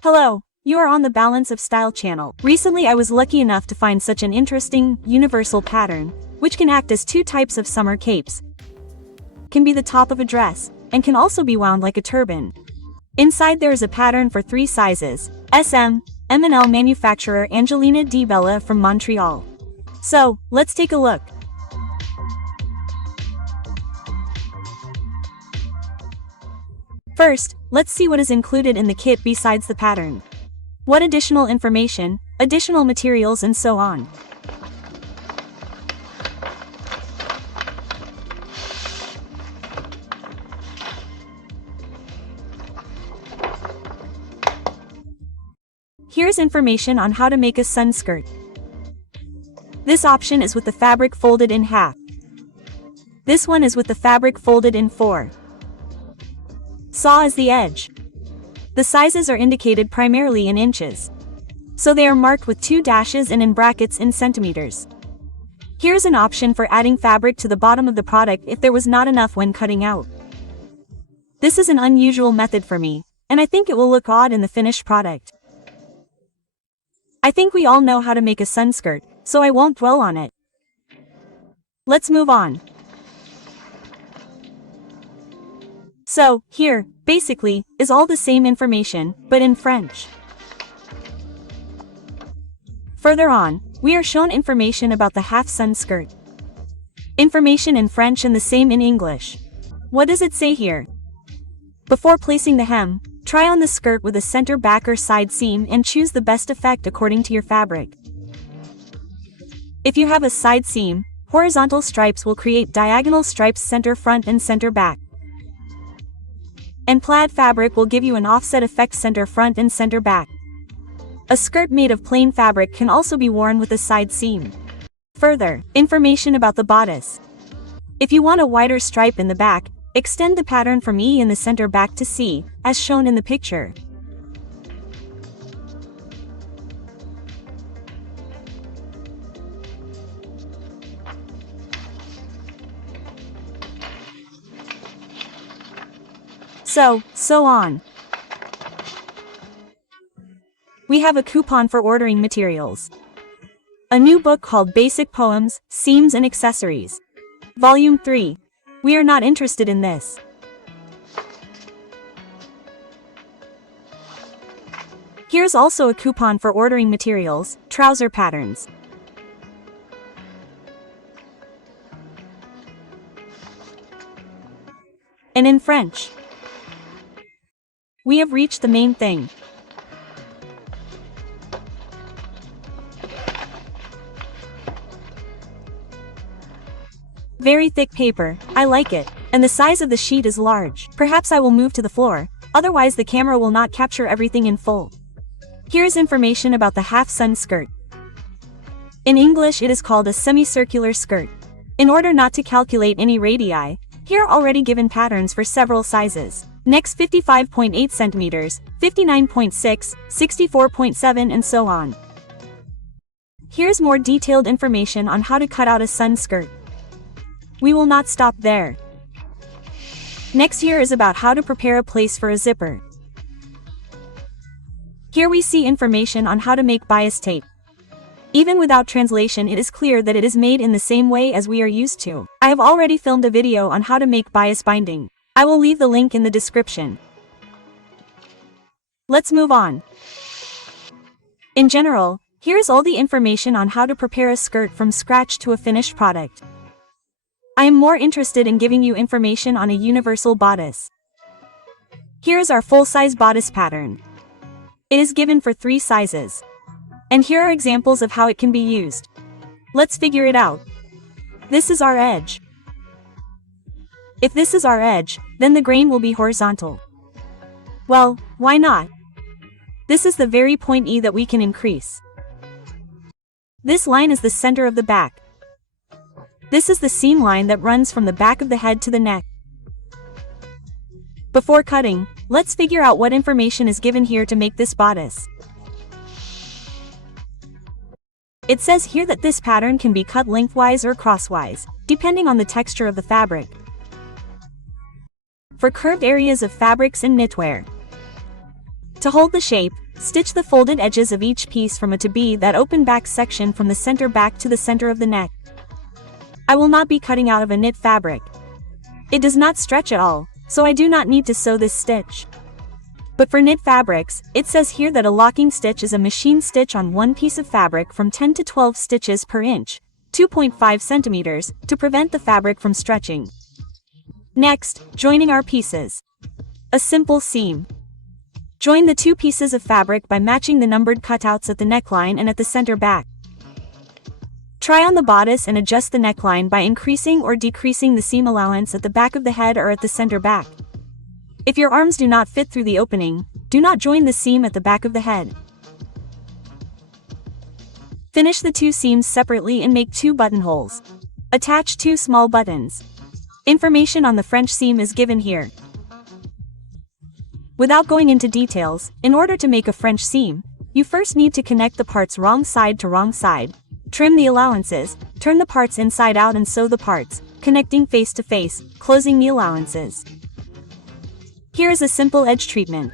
Hello, you are on the Balance of Style channel. Recently I was lucky enough to find such an interesting, universal pattern, which can act as two types of summer capes. Can be the top of a dress, and can also be wound like a turban. Inside there is a pattern for 3 sizes, SM, M&L manufacturer Angelina Di Bella from Montreal. So, let's take a look. First, let's see what is included in the kit besides the pattern. What additional information, additional materials and so on. Here's information on how to make a sun skirt. This option is with the fabric folded in half. This one is with the fabric folded in 4. Saw is the edge. The sizes are indicated primarily in inches. So they are marked with 2 dashes and in brackets in centimeters. Here's an option for adding fabric to the bottom of the product if there was not enough when cutting out. This is an unusual method for me, and I think it will look odd in the finished product. I think we all know how to make a sun skirt, so I won't dwell on it. Let's move on. So, here, basically, is all the same information, but in French. Further on, we are shown information about the half sun skirt. Information in French and the same in English. What does it say here? Before placing the hem, try on the skirt with a center back or side seam and choose the best effect according to your fabric. If you have a side seam, horizontal stripes will create diagonal stripes center front and center back. And plaid fabric will give you an offset effect center front and center back. A skirt made of plain fabric can also be worn with a side seam. Further, information about the bodice. If you want a wider stripe in the back, extend the pattern from E in the center back to C, as shown in the picture. So on. We have a coupon for ordering materials. A new book called Basic Poems, Seams and Accessories. Volume 3. We are not interested in this. Here's also a coupon for ordering materials, trouser patterns. And in French. We have reached the main thing. Very thick paper, I like it, and the size of the sheet is large. Perhaps I will move to the floor, otherwise the camera will not capture everything in full. Here's information about the half sun skirt. In English it is called a semicircular skirt. In order not to calculate any radii, here are already given patterns for several sizes. Next 55.8 centimeters, 59.6, 64.7 and so on. Here's more detailed information on how to cut out a sun skirt. We will not stop there. Next here is about how to prepare a place for a zipper. Here we see information on how to make bias tape. Even without translation it is clear that it is made in the same way as we are used to. I have already filmed a video on how to make bias binding. I will leave the link in the description. Let's move on. In general, here's all the information on how to prepare a skirt from scratch to a finished product. I am more interested in giving you information on a universal bodice. Here's our full-size bodice pattern. It is given for 3 sizes. And here are examples of how it can be used. Let's figure it out. This is our edge. If this is our edge, then the grain will be horizontal. Well, why not? This is the very point E that we can increase. This line is the center of the back. This is the seam line that runs from the back of the head to the neck. Before cutting, let's figure out what information is given here to make this bodice. It says here that this pattern can be cut lengthwise or crosswise, depending on the texture of the fabric. For curved areas of fabrics and knitwear. To hold the shape, stitch the folded edges of each piece from A to B, that open back section from the center back to the center of the neck. I will not be cutting out of a knit fabric. It does not stretch at all, so I do not need to sew this stitch. But for knit fabrics, it says here that a locking stitch is a machine stitch on one piece of fabric from 10 to 12 stitches per inch, 2.5 centimeters, to prevent the fabric from stretching. Next, joining our pieces. A simple seam. Join the two pieces of fabric by matching the numbered cutouts at the neckline and at the center back. Try on the bodice and adjust the neckline by increasing or decreasing the seam allowance at the back of the head or at the center back. If your arms do not fit through the opening, do not join the seam at the back of the head. Finish the two seams separately and make 2 buttonholes. Attach 2 small buttons. Information on the French seam is given here. Without going into details, in order to make a French seam, you first need to connect the parts wrong side to wrong side, trim the allowances, turn the parts inside out and sew the parts, connecting face to face, closing the allowances. Here is a simple edge treatment.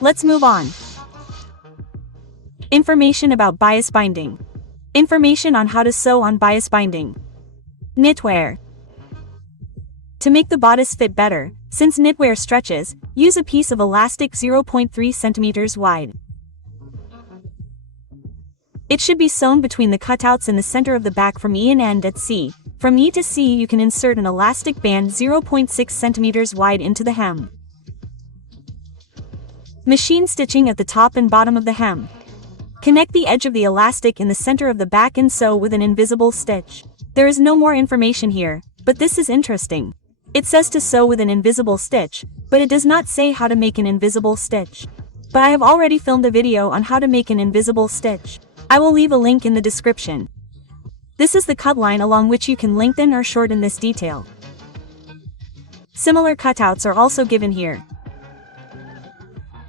Let's move on. Information about bias binding. Information on how to sew on bias binding. Knitwear. To make the bodice fit better, since knitwear stretches, use a piece of elastic 0.3 centimeters wide. It should be sewn between the cutouts in the center of the back from E and end at C. From E to C you can insert an elastic band 0.6 centimeters wide into the hem. Machine stitching at the top and bottom of the hem. Connect the edge of the elastic in the center of the back and sew with an invisible stitch. There is no more information here, but this is interesting. It says to sew with an invisible stitch, but it does not say how to make an invisible stitch. But I have already filmed a video on how to make an invisible stitch. I will leave a link in the description. This is the cut line along which you can lengthen or shorten this detail. Similar cutouts are also given here.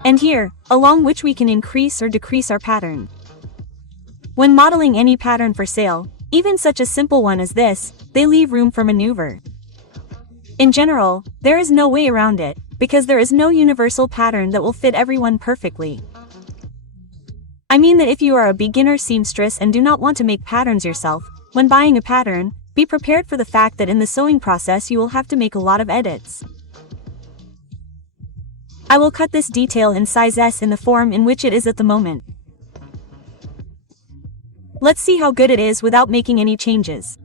And here, along which we can increase or decrease our pattern. When modeling any pattern for sale, even such a simple one as this, they leave room for maneuver. In general, there is no way around it, because there is no universal pattern that will fit everyone perfectly. I mean that if you are a beginner seamstress and do not want to make patterns yourself, when buying a pattern, be prepared for the fact that in the sewing process you will have to make a lot of edits. I will cut this detail in size S in the form in which it is at the moment. Let's see how good it is without making any changes.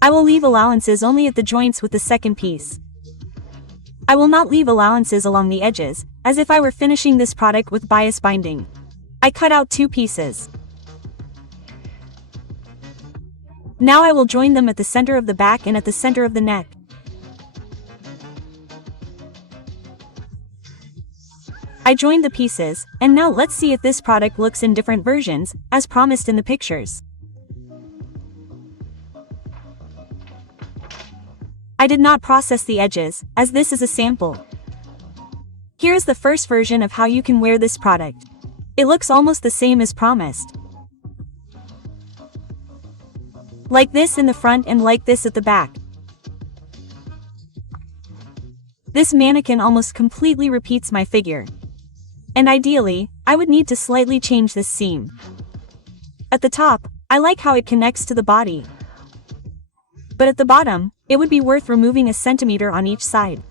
I will leave allowances only at the joints with the second piece. I will not leave allowances along the edges, as if I were finishing this product with bias binding. I cut out 2 pieces. Now I will join them at the center of the back and at the center of the neck. I joined the pieces, and now let's see if this product looks in different versions, as promised in the pictures. I did not process the edges, as this is a sample. Here is the first version of how you can wear this product. It looks almost the same as promised. Like this in the front and like this at the back. This mannequin almost completely repeats my figure. And ideally, I would need to slightly change this seam. At the top, I like how it connects to the body. But at the bottom, it would be worth removing 1 centimeter on each side.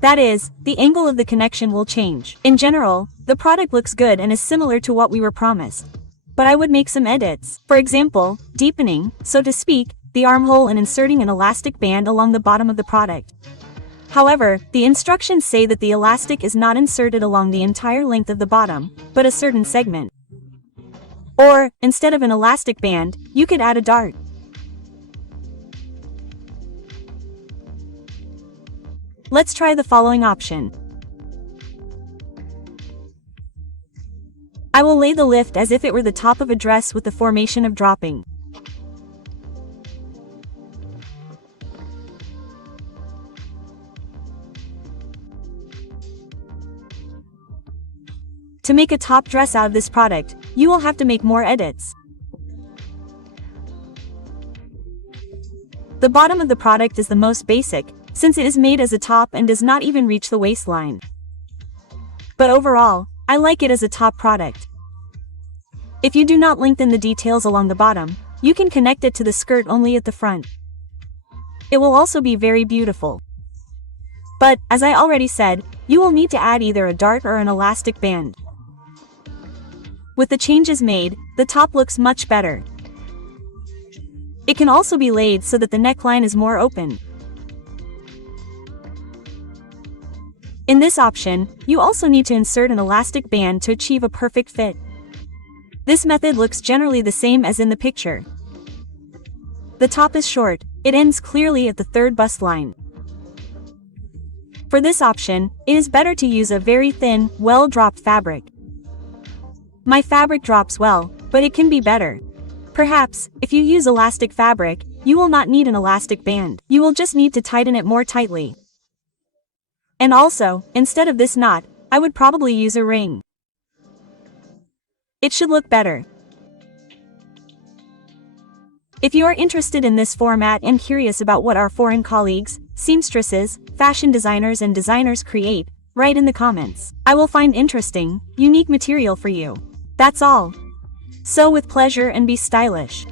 That is, the angle of the connection will change. In general, the product looks good and is similar to what we were promised. But I would make some edits. For example, deepening, so to speak, the armhole and inserting an elastic band along the bottom of the product. However, the instructions say that the elastic is not inserted along the entire length of the bottom, but a certain segment. Or, instead of an elastic band, you could add a dart. Let's try the following option. I will lay the lift as if it were the top of a dress with the formation of dropping. To make a top dress out of this product, you will have to make more edits. The bottom of the product is the most basic, since it is made as a top and does not even reach the waistline. But overall, I like it as a top product. If you do not lengthen the details along the bottom, you can connect it to the skirt only at the front. It will also be very beautiful. But, as I already said, you will need to add either a dart or an elastic band. With the changes made, the top looks much better. It can also be laid so that the neckline is more open. In this option, you also need to insert an elastic band to achieve a perfect fit. This method looks generally the same as in the picture. The top is short, it ends clearly at the third bust line. For this option, it is better to use a very thin, well-dropped fabric. My fabric drops well, but it can be better. Perhaps, if you use elastic fabric, you will not need an elastic band. You will just need to tighten it more tightly. And also, instead of this knot, I would probably use a ring. It should look better. If you are interested in this format and curious about what our foreign colleagues, seamstresses, fashion designers and designers create, write in the comments. I will find interesting, unique material for you. That's all. Sew with pleasure and be stylish.